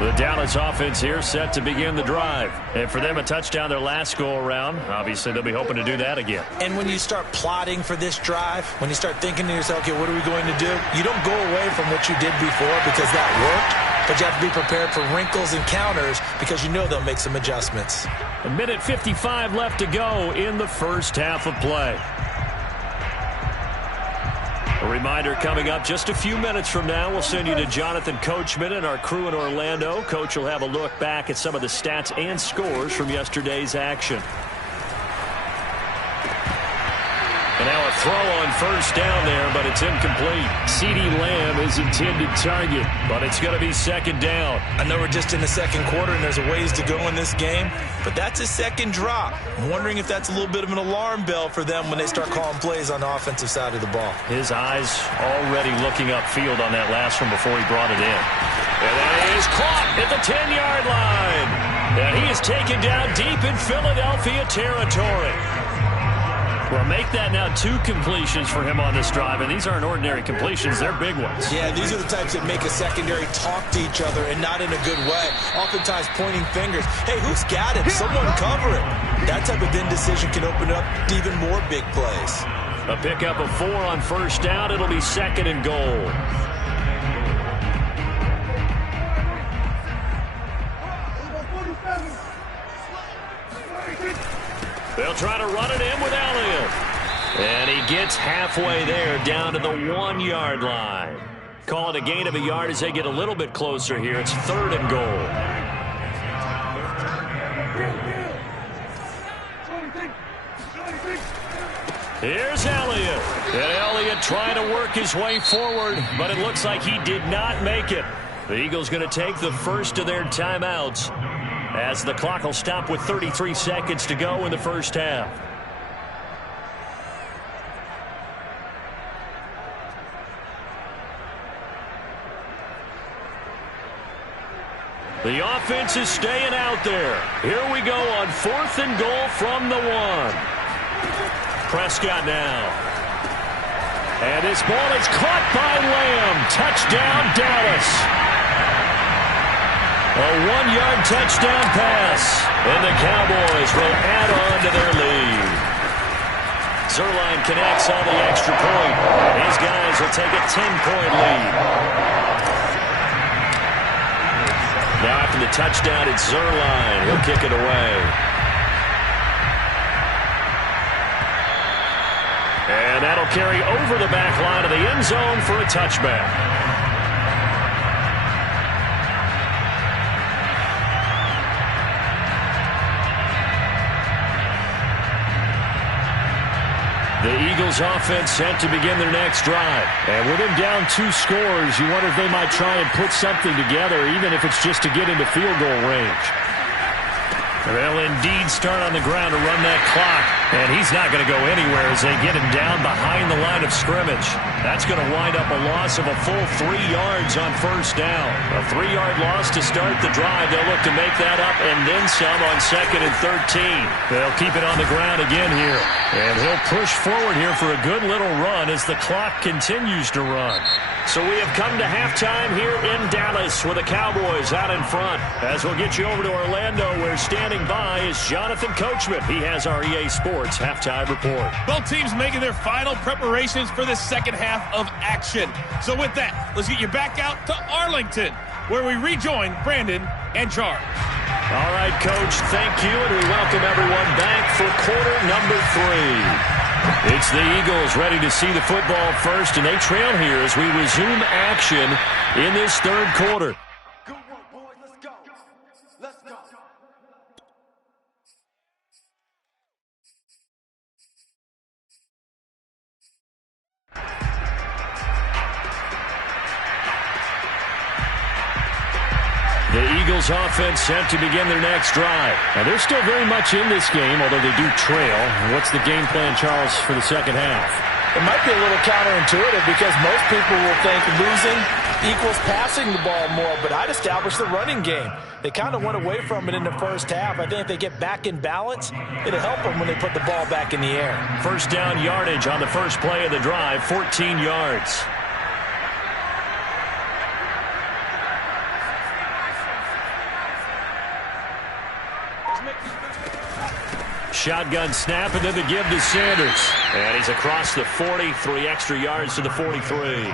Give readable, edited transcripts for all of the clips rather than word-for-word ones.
The Dallas offense here set to begin the drive. And for them, a touchdown their last go-around. Obviously, they'll be hoping to do that again. And when you start plotting for this drive, when you start thinking to yourself, okay, what are we going to do? You don't go away from what you did before because that worked, but you have to be prepared for wrinkles and counters because you know they'll make some adjustments. A minute 55 left to go in the first half of play. A reminder coming up just a few minutes from now. We'll send you to Jonathan Coachman and our crew in Orlando. Coach will have a look back at some of the stats and scores from yesterday's action. And now a throw on first down there, but it's incomplete. CeeDee Lamb is intended target, but it's going to be second down. I know we're just in the second quarter and there's a ways to go in this game, but that's a second drop. I'm wondering if that's a little bit of an alarm bell for them when they start calling plays on the offensive side of the ball. His eyes already looking upfield on that last one before he brought it in. And that is caught at the 10-yard line. And he is taken down deep in Philadelphia territory. Well, make that now 2 completions for him on this drive, and these aren't ordinary completions. They're big ones. Yeah, these are the types that make a secondary talk to each other and not in a good way. Oftentimes pointing fingers. Hey, who's got it? Someone cover it. That type of indecision can open up even more big plays. A pickup of 4 on first down. It'll be second and goal. They'll try to run it in with Elliott. And he gets halfway there down to the 1-yard line. Call it a gain of a yard as they get a little bit closer here. It's third and goal. Here's Elliott. And Elliott trying to work his way forward, but it looks like he did not make it. The Eagles going to take the first of their timeouts, as the clock will stop with 33 seconds to go in the first half. The offense is staying out there. Here we go on 4th and goal from the 1. Prescott now. And this ball is caught by Lamb. Touchdown, Dallas. A 1-yard touchdown pass, and the Cowboys will add on to their lead. Zuerlein connects on the extra point. These guys will take a 10-point lead. Now after the touchdown, it's Zuerlein. He'll kick it away. And that'll carry over the back line of the end zone for a touchback. The Eagles offense set to begin their next drive. And with them down 2 scores, you wonder if they might try and put something together, even if it's just to get into field goal range. They'll indeed start on the ground to run that clock. And he's not going to go anywhere as they get him down behind the line of scrimmage. That's going to wind up a loss of a full 3 yards on first down. A 3-yard loss to start the drive. They'll look to make that up and then some on 2nd and 13. They'll keep it on the ground again here. And he'll push forward here for a good little run as the clock continues to run. So we have come to halftime here in Dallas with the Cowboys out in front. As we'll get you over to Orlando, where standing by is Jonathan Coachman. He has our EA Sports halftime report. Both teams making their final preparations for the second half of action. So with that, let's get you back out to Arlington, where we rejoin Brandon and Charles. All right, Coach, thank you, and we welcome everyone back for quarter number 3. It's the Eagles ready to see the football first, and they trail here as we resume action in this third quarter. Good work, boys. Let's go. Let's go. The Eagles offense set to begin their next drive. Now, they're still very much in this game, although they do trail. What's the game plan, Charles, for the second half? It might be a little counterintuitive because most people will think losing equals passing the ball more, but I'd establish the running game. They kind of went away from it in the first half. I think if they get back in balance, it'll help them when they put the ball back in the air. First down yardage on the first play of the drive, 14 yards. shotgun snap, and then the give to Sanders. And he's across the 40, 3 extra yards to the 43.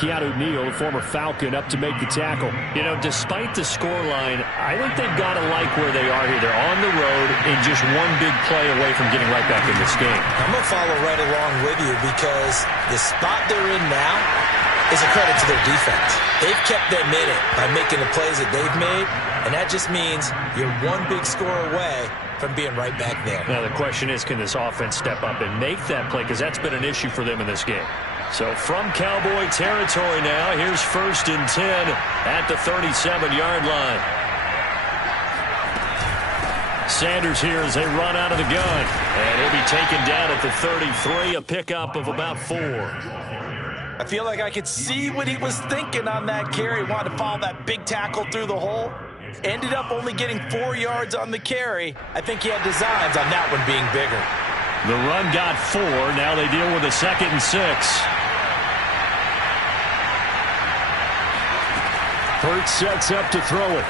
Keanu Neal, the former Falcon, up to make the tackle. You know, despite the scoreline, I think they've got to like where they are here. They're on the road and just one big play away from getting right back in this game. I'm going to follow right along with you because the spot they're in now is a credit to their defense. They've kept them in it by making the plays that they've made, and that just means you're one big score away from being right back there. Now, the question is, can this offense step up and make that play? Because that's been an issue for them in this game. So from Cowboy territory now, here's 1st and 10 at the 37-yard line. Sanders here as they run out of the gun. And he'll be taken down at the 33, a pickup of about 4. I feel like I could see what he was thinking on that carry. He wanted to follow that big tackle through the hole. Ended up only getting 4 yards on the carry. I think he had designs on that one being bigger. The run got 4. Now they deal with a 2nd and 6. Hurts sets up to throw it.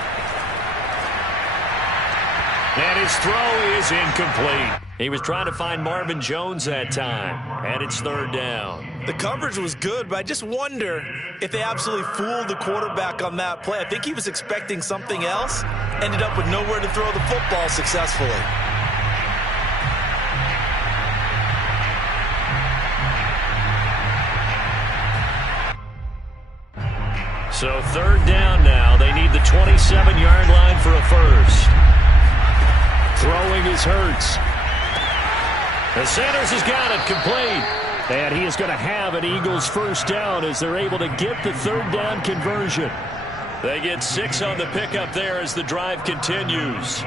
And his throw is incomplete. He was trying to find Marvin Jones that time. And it's 3rd down. The coverage was good, but I just wonder if they absolutely fooled the quarterback on that play. I think he was expecting something else. Ended up with nowhere to throw the football successfully. So 3rd down now. They need the 27-yard line for a first. Throwing is Hurts. The Sanders has got it complete. And he is going to have an Eagles first down as they're able to get the 3rd down conversion. They get 6 on the pickup there as the drive continues.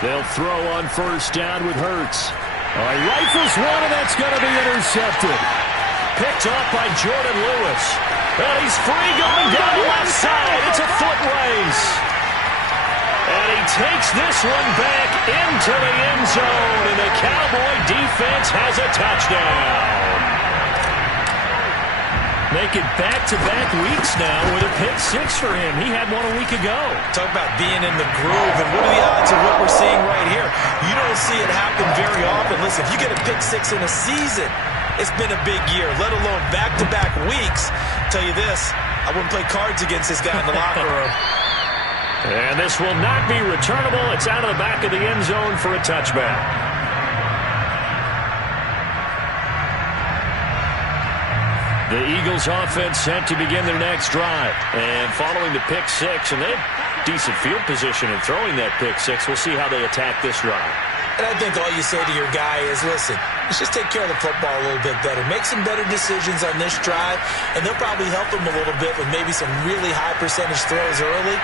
They'll throw on 1st down with Hurts. Rifles one, and that's going to be intercepted. Picked off by Jordan Lewis. And he's free going down the left side. It's a foot race. And he takes this one back into the end zone. And the Cowboy defense has a touchdown. Making back-to-back weeks now with a pick 6 for him. He had one a week ago. Talk about being in the groove. And what are the odds of what we're seeing right here? You don't see it happen very often. Listen, if you get a pick 6 in a season, it's been a big year, let alone back-to-back weeks. Tell you this, I wouldn't play cards against this guy in the locker room. And this will not be returnable. It's out of the back of the end zone for a touchback. The Eagles offense set to begin their next drive. And following the pick 6, and they have decent field position in throwing that pick 6. We'll see how they attack this drive. And I think all you say to your guy is, listen, let's just take care of the football a little bit better. Make some better decisions on this drive, and they'll probably help him a little bit with maybe some really high percentage throws early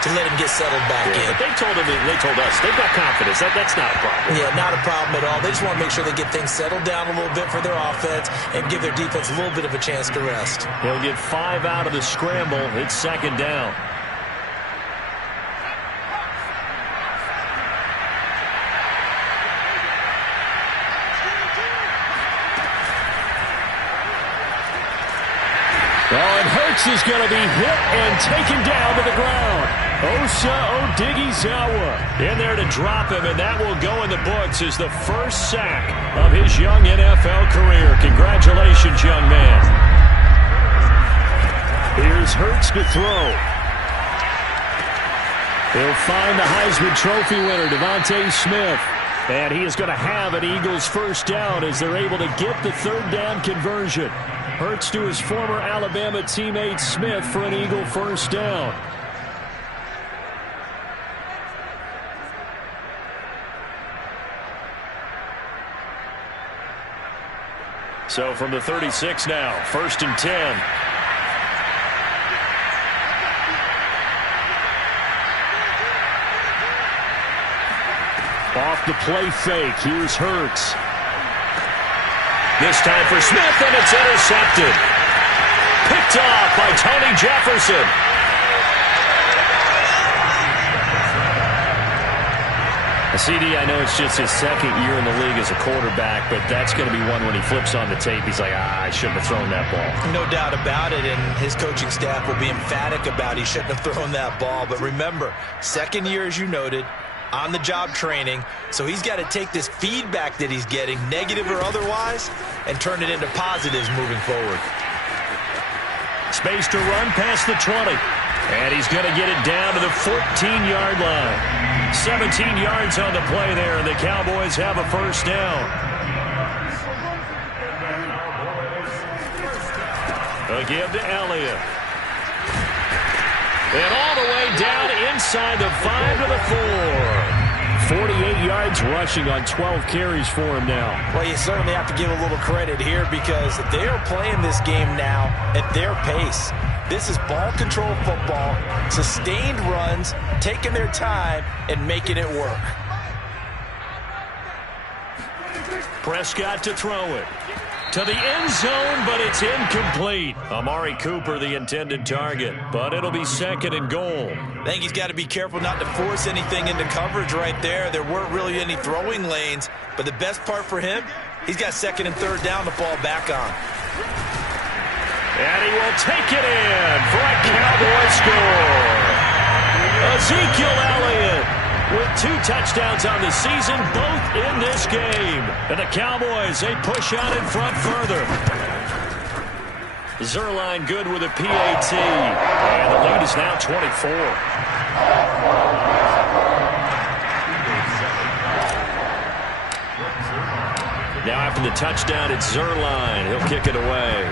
to let him get settled back in. But they told us, they've got confidence. That's not a problem. Yeah, not a problem at all. They just want to make sure they get things settled down a little bit for their offense and give their defense a little bit of a chance to rest. He'll get 5 out of the scramble. It's 2nd down. And Hurts is going to be hit and taken down to the ground. Osa Odighizuwa in there to drop him, and that will go in the books as the first sack of his young NFL career. Congratulations, young man. Here's Hurts to throw. He'll find the Heisman Trophy winner, Devontae Smith. And he is going to have an Eagles first down as they're able to get the 3rd down conversion. Hurts to his former Alabama teammate Smith for an Eagle first down. So from the 36 now, 1st and 10. Off the play fake, here's Hurts. This time for Smith, and it's intercepted. Picked off by Tony Jefferson. CD, I know it's just his second year in the league as a quarterback, but that's going to be one when he flips on the tape. He's like, I shouldn't have thrown that ball. No doubt about it, and his coaching staff will be emphatic about he shouldn't have thrown that ball. But remember, second year, as you noted, on-the-job training, so he's got to take this feedback that he's getting, negative or otherwise, and turn it into positives moving forward. Space to run past the 20. And he's going to get it down to the 14-yard line. 17 yards on the play there, and the Cowboys have a first down. A give to Elliott. And all the way down inside the 5 to the 4. 48 yards rushing on 12 carries for him now. Well, you certainly have to give a little credit here because they are playing this game now at their pace. This is ball control football, sustained runs, taking their time, and making it work. Prescott to throw it. To the end zone, but it's incomplete. Amari Cooper, the intended target, but it'll be second and goal. I think he's got to be careful not to force anything into coverage right there. There weren't really any throwing lanes, but the best part for him, he's got second and third down to fall back on. And he will take it in for a Cowboy score. Ezekiel Elliott with 2 touchdowns on the season, both in this game. And the Cowboys, they push out in front further. Zerline good with a PAT. And the lead is now 24. Now after the touchdown, it's Zerline. He'll kick it away.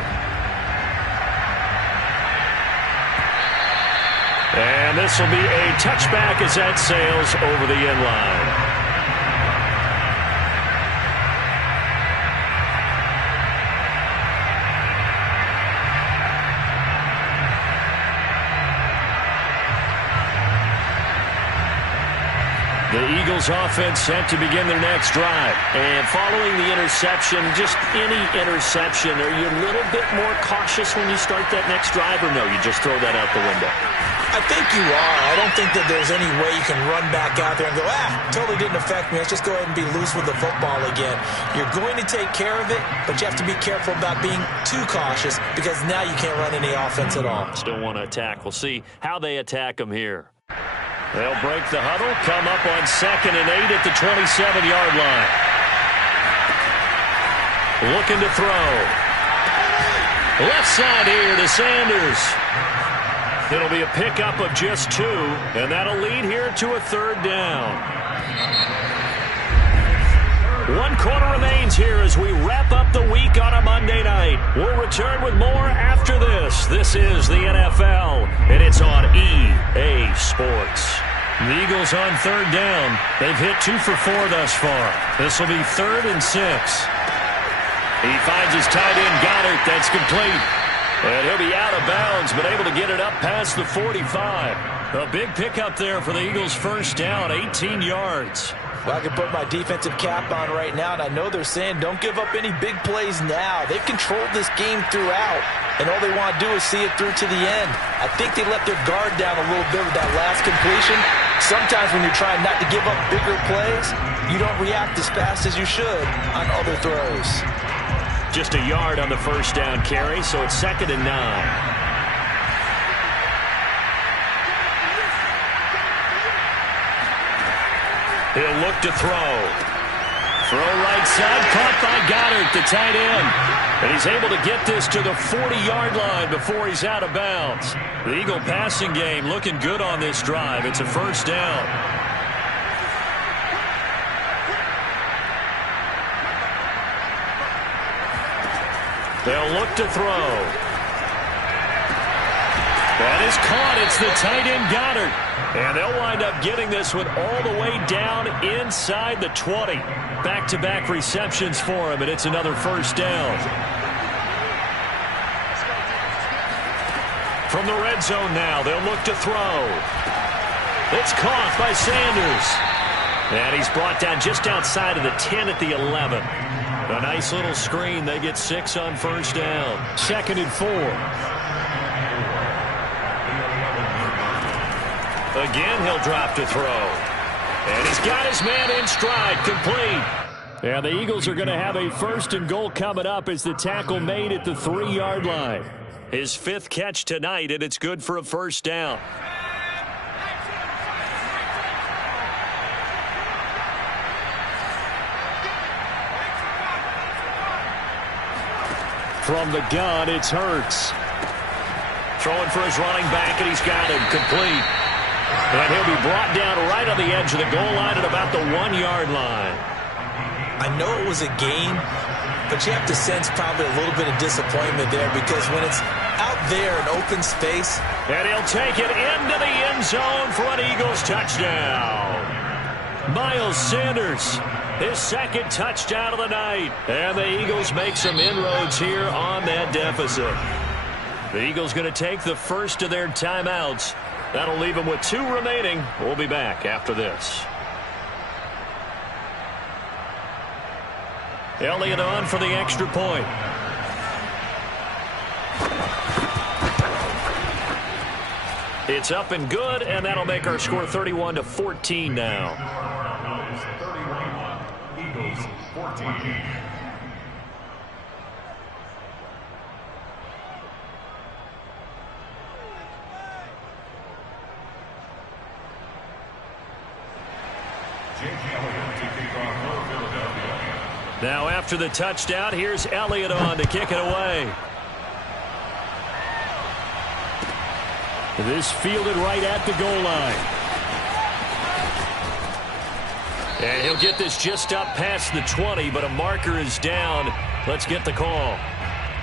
And this will be a touchback as that sails over the end line. The Eagles offense set to begin their next drive. And following the interception, just any interception, are you a little bit more cautious when you start that next drive, or no, you just throw that out the window? I think you are. I don't think that there's any way you can run back out there and go, totally didn't affect me. Let's just go ahead and be loose with the football again. You're going to take care of it, but you have to be careful about being too cautious because now you can't run any offense at all. Still want to attack. We'll see how they attack them here. They'll break the huddle, come up on 2nd and 8 at the 27-yard line. Looking to throw. Left side here to Sanders. It'll be a pickup of just 2, and that'll lead here to a third down. 1 quarter remains here as we wrap up the week on a Monday night. We'll return with more after this. This is the NFL, and it's on EA Sports. The Eagles on third down. They've hit 2 for 4 thus far. This will be 3rd and 6. He finds his tight end, Goddard. That's complete. And he'll be out of bounds, but able to get it up past the 45. A big pickup there for the Eagles' first down, 18 yards. Well, I can put my defensive cap on right now, and I know they're saying don't give up any big plays now. They've controlled this game throughout, and all they want to do is see it through to the end. I think they let their guard down a little bit with that last completion. Sometimes when you're trying not to give up bigger plays, you don't react as fast as you should on other throws. Just a yard on the first down carry, so it's 2nd and 9. He'll look to throw. Throw right side, caught by Goddard, the tight end. And he's able to get this to the 40-yard line before he's out of bounds. The Eagle passing game looking good on this drive. It's a first down. They'll look to throw. That is caught. It's the tight end, Goddard. And they'll wind up getting this one all the way down inside the 20. Back-to-back receptions for him, and it's another first down. From the red zone now, they'll look to throw. It's caught by Sanders. And he's brought down just outside of the 10 at the 11. A nice little screen. They get 6 on first down. 2nd and 4. Again, he'll drop to throw. And he's got his man in stride, complete. And the Eagles are going to have a 1st and goal coming up as the tackle made at the 3-yard line. His 5th catch tonight, and it's good for a 1st down. From the gun, it's Hurts. Throwing for his running back, and he's got him complete. And he'll be brought down right on the edge of the goal line at about the 1-yard line. I know it was a gain, but you have to sense probably a little bit of disappointment there because when it's out there in open space. And he'll take it into the end zone for an Eagles touchdown. Miles Sanders, his 2nd touchdown of the night. And the Eagles make some inroads here on that deficit. The Eagles going to take the first of their timeouts. That'll leave them with 2 remaining. We'll be back after this. Elliott on for the extra point. It's up and good, and that'll make our score 31-14 now. Eagles 14. Now after the touchdown, here's Elliott on to kick it away. This fielded right at the goal line. And he'll get this just up past the 20, but a marker is down. Let's get the call.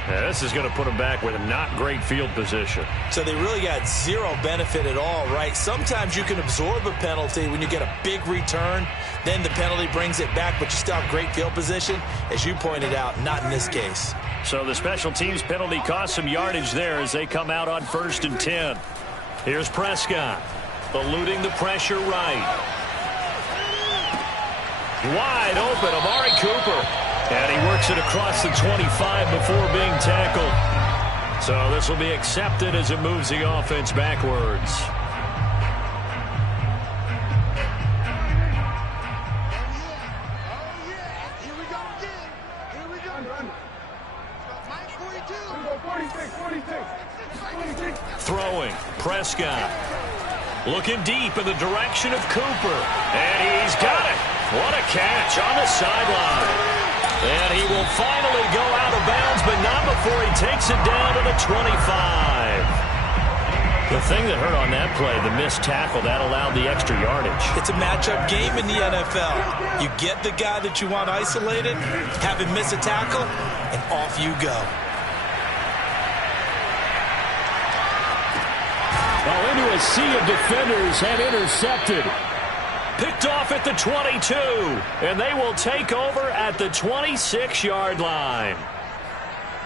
This is going to put him back with a not great field position. So they really got 0 benefit at all, right? Sometimes you can absorb a penalty when you get a big return. Then the penalty brings it back, but you still have great field position. As you pointed out, not in this case. So the special teams penalty cost some yardage there as they come out on 1st and 10. Here's Prescott, eluding the pressure right. Wide open, Amari Cooper. And he works it across the 25 before being tackled. So this will be accepted as it moves the offense backwards. Throwing, Prescott. Looking deep in the direction of Cooper. And he's got it. What a catch on the sideline. And he will finally go out of bounds, but not before he takes it down to the 25. The thing that hurt on that play, the missed tackle, that allowed the extra yardage. It's a matchup game in the NFL. You get the guy that you want isolated, have him miss a tackle, and off you go. Into a sea of defenders and intercepted. Picked off at the 22, and they will take over at the 26-yard line.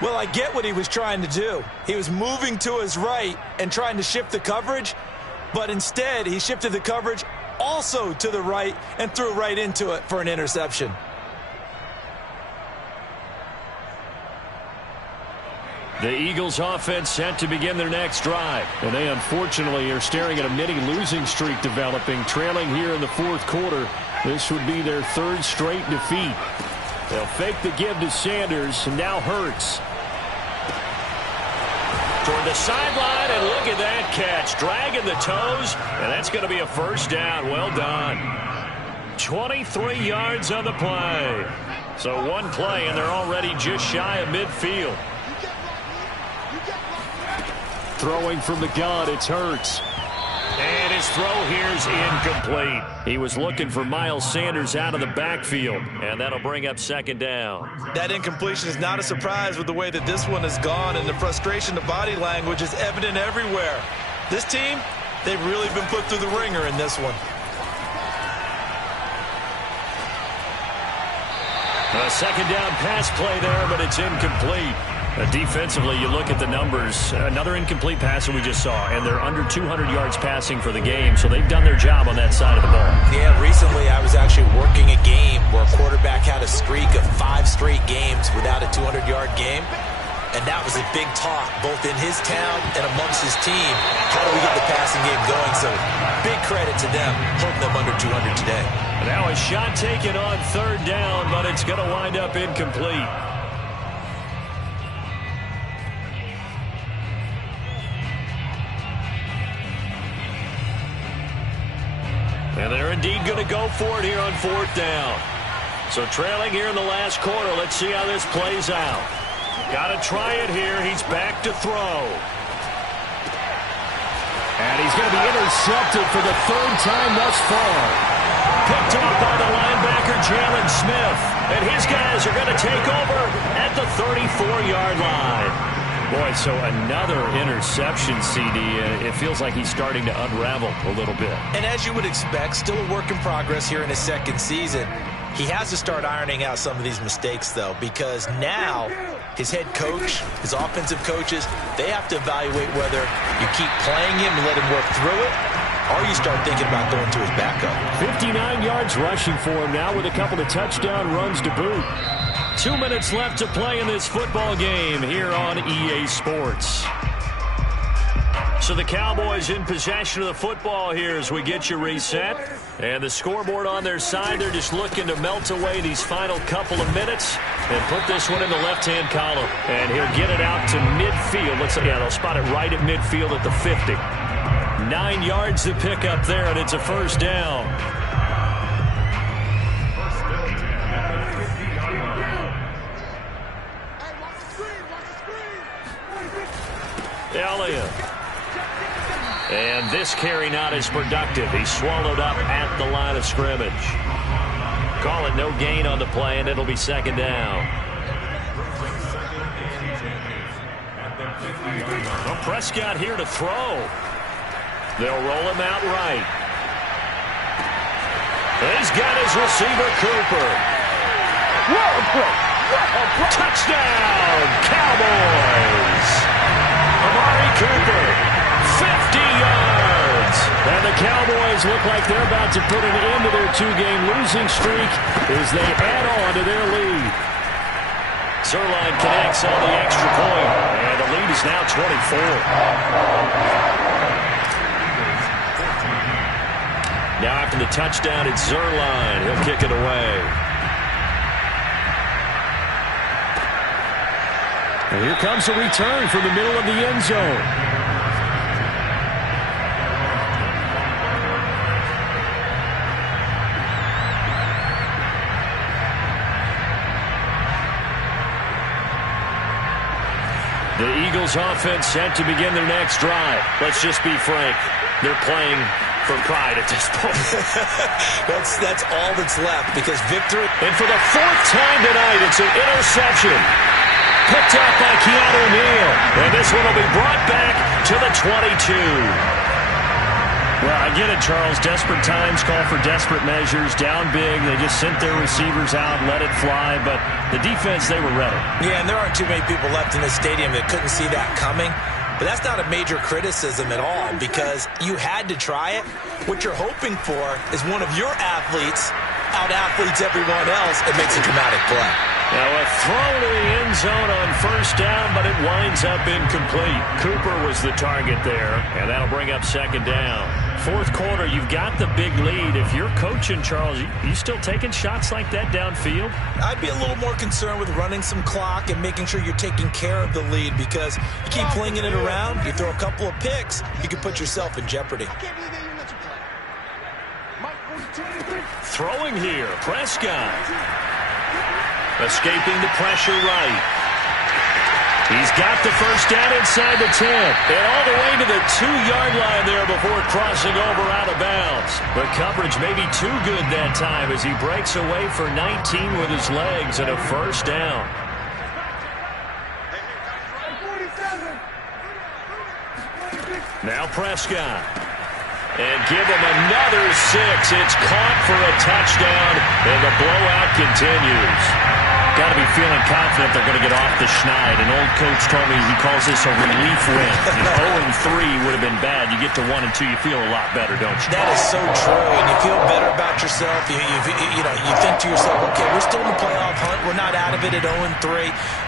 Well, I get what he was trying to do. He was moving to his right and trying to shift the coverage, but instead he shifted the coverage also to the right and threw right into it for an interception. The Eagles offense set to begin their next drive. And they unfortunately are staring at a mini losing streak developing, trailing here in the 4th quarter. This would be their 3rd straight defeat. They'll fake the give to Sanders, and now Hurts. Toward the sideline, and look at that catch. Dragging the toes, and that's going to be a 1st down. Well done. 23 yards on the play. So one play, and they're already just shy of midfield. Throwing from the gun, it's Hurts. And his throw here's incomplete. He was looking for Miles Sanders out of the backfield, and that'll bring up 2nd down. That incompletion is not a surprise with the way that this one has gone, and the frustration of body language is evident everywhere. This team, they've really been put through the ringer in this one. A 2nd down pass play there, but it's incomplete. Defensively, you look at the numbers. Another incomplete pass that we just saw, and they're under 200 yards passing for the game, so they've done their job on that side of the ball. Yeah, recently I was actually working a game where a quarterback had a streak of 5 straight games without a 200-yard game. And that was a big talk, both in his town and amongst his team. How do we get the passing game going? So big credit to them, holding them under 200 today. Now a shot taken on third down, but it's going to wind up incomplete. And they're indeed going to go for it here on fourth down. So trailing here in the last quarter. Let's see how this plays out. Got to try it here. He's back to throw. And he's going to be intercepted for the third time thus far. Picked up by the linebacker, Jalen Smith. And his guys are going to take over at the 34-yard line. Boy, so another interception, CD. It feels like he's starting to unravel a little bit. And as you would expect, still a work in progress here in his second season. He has to start ironing out some of these mistakes, though, because now his head coach, his offensive coaches, they have to evaluate whether you keep playing him and let him work through it, or you start thinking about going to his backup. 59 yards rushing for him now with a couple of touchdown runs to boot. 2 minutes left to play in this football game here on EA Sports. So the Cowboys in possession of the football here as we get you reset. And the scoreboard on their side, they're just looking to melt away these final couple of minutes and put this one in the left-hand column. And he'll get it out to midfield. They'll spot it right at midfield at the 50. 9 yards to pick up there, and it's a first down. Elliott. And this carry not as productive. He's swallowed up at the line of scrimmage. Call it no gain on the play, and it'll be second down. Well, Prescott here to throw. They'll roll him out right. He's got his receiver, Cooper. Touchdown, Cowboys! Amari Cooper, 50 yards. And the Cowboys look like they're about to put an end to their two-game losing streak as they add on to their lead. Zerline connects on the extra point, and the lead is now 24. Now after the touchdown, it's Zerline. He'll kick it away. And here comes a return from the middle of the end zone. The Eagles offense set to begin their next drive. Let's just be frank. They're playing for pride at this point. That's all that's left because victory. And for the fourth time tonight, it's an interception. Picked up by Keanu Neal. And this one will be brought back to the 22. Well, I get it, Charles. Desperate times call for desperate measures. Down big. They just sent their receivers out and let it fly. But the defense, they were ready. Yeah, and there aren't too many people left in this stadium that couldn't see that coming. But that's not a major criticism at all because you had to try it. What you're hoping for is one of your athletes out-athletes everyone else and makes a dramatic play. Now a throw to the end zone on first down, but it winds up incomplete. Cooper was the target there, and that'll bring up second down. Fourth quarter, you've got the big lead. If you're coaching, Charles, you still taking shots like that downfield? I'd be a little more concerned with running some clock and making sure you're taking care of the lead because you keep flinging it around, you throw a couple of picks, you can put yourself in jeopardy. Throwing here, Prescott. Escaping the pressure right. He's got the first down inside the 10. And all the way to the 2-yard line there before crossing over out of bounds. The coverage may be too good that time as he breaks away for 19 with his legs and a first down. Now Prescott. And give him another 6. It's caught for a touchdown, and the blowout continues. Got to be feeling confident they're going to get off the schneid. An old coach told me he calls this a relief win. 0-3 would have been bad. You get to 1 and 2, you feel a lot better, don't you? That is so true, and you feel better about yourself. You think to yourself, okay, we're still in the playoff hunt. We're not out of it at 0-3.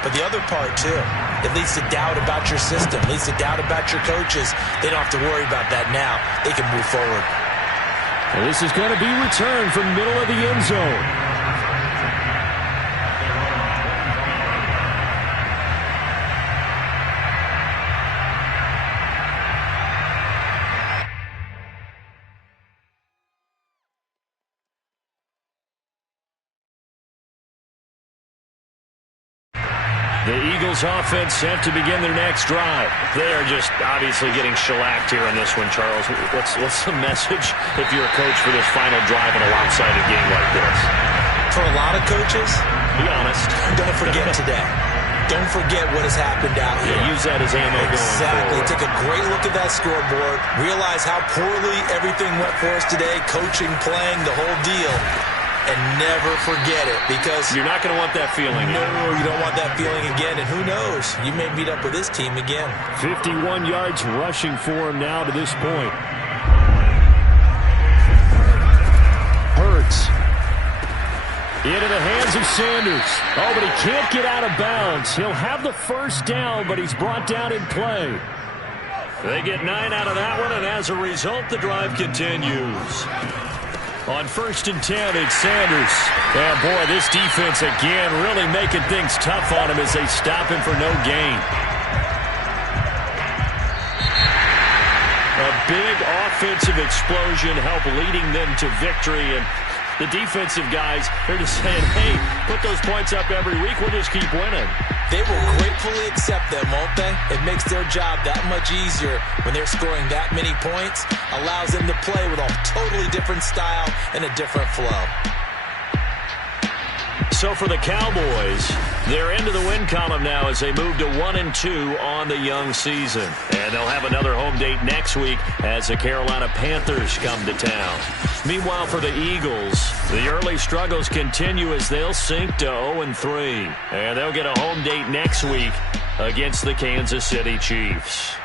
But the other part, too, it leads to doubt about your system, leads to doubt about your coaches. They don't have to worry about that now. They can move forward. And this is going to be returned from the middle of the end zone. The Eagles offense set to begin their next drive. They are just obviously getting shellacked here in this one, Charles. What's the message if you're a coach for this final drive in a lopsided game like this? For a lot of coaches, be honest. Don't forget today. Don't forget what has happened out here. Yeah, use that as ammo Exactly. Take a great look at that scoreboard. Realize how poorly everything went for us today. Coaching, playing, the whole deal. And never forget it, because you're not going to want that feeling. No, you don't want that feeling again. And who knows? You may meet up with this team again. 51 yards rushing for him now to this point. Hurts. Into the hands of Sanders. Oh, but he can't get out of bounds. He'll have the first down, but he's brought down in play. They get 9 out of that one, and as a result, the drive continues. On 1st and 10, it's Sanders. And boy, this defense again really making things tough on him as they stop him for no gain. A big offensive explosion helped leading them to victory. And the defensive guys, they're just saying, hey, put those points up every week. We'll just keep winning. They will gratefully accept them, won't they? It makes their job that much easier when they're scoring that many points. Allows them to play with a totally different style and a different flow. So for the Cowboys, they're into the win column now as they move to 1-2 on the young season. And they'll have another home date next week as the Carolina Panthers come to town. Meanwhile, for the Eagles, the early struggles continue as they'll sink to 0-3. And they'll get a home date next week against the Kansas City Chiefs.